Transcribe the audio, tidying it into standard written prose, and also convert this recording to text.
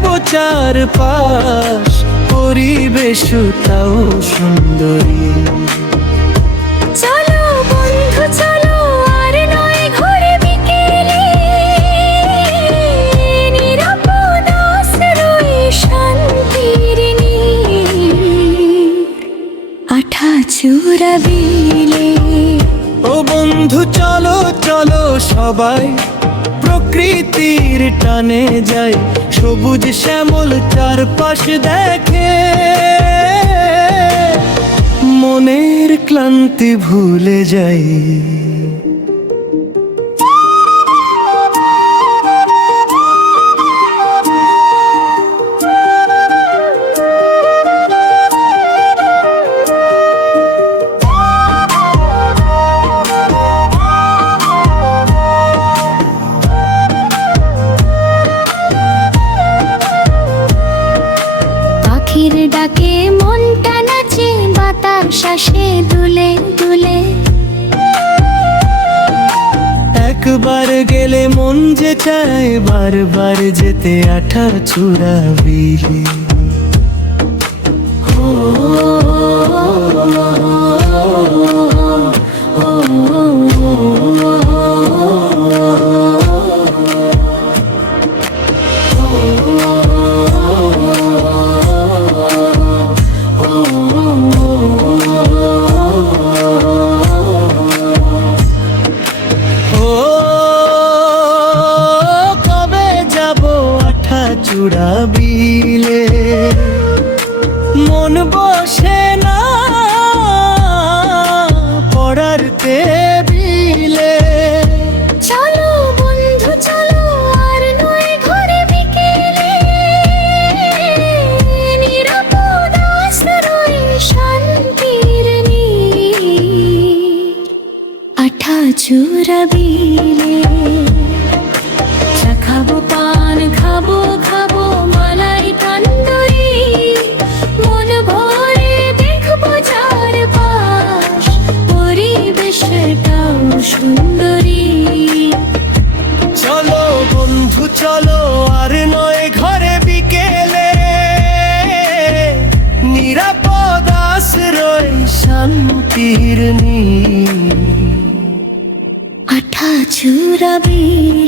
দেখবো চারপাশ, পরিবেশটাও সুন্দরী। চলো বন্ধু চলো, আর নয় ঘরে বিকেলে, নিরাপদ আশ্রয়ে শান্তির নীড়, আঠাচূড়া বিলে। ও বন্ধু চলো চলো সবাই, প্রকৃতির টানে যাই, সবুজ শ্যামল চারপাশ দেখে মনের ক্লান্তি ভুলে যাই। পাখির ডাকে মনটা নাচে, বাতাসে দুলে দুলে। একবার গেলে মন যে চায় বারবার যেতে, আঠাচূড়া বিলে। আঠাচূড়া বিলে মন বসে না পড়ার টেবিলে। চলো বন্ধু চলো, আর নয় ঘরে বিকেলে, নিরাপদ আশ্রয়ে শান্তির নীড়, আঠাচূড়া বিলে। চা খাবো পান খাবো খাবো মালাই তন্দুরি, মন ভরে দেখবো চারপাশ, পরিবেশটাও সুন্দরী। চলো বন্ধু চলো, আর নয় ঘরে বিকেলে, নিরাপদ আশ্রয় শান্তির নীড়, আঠাচূড়া বিলে।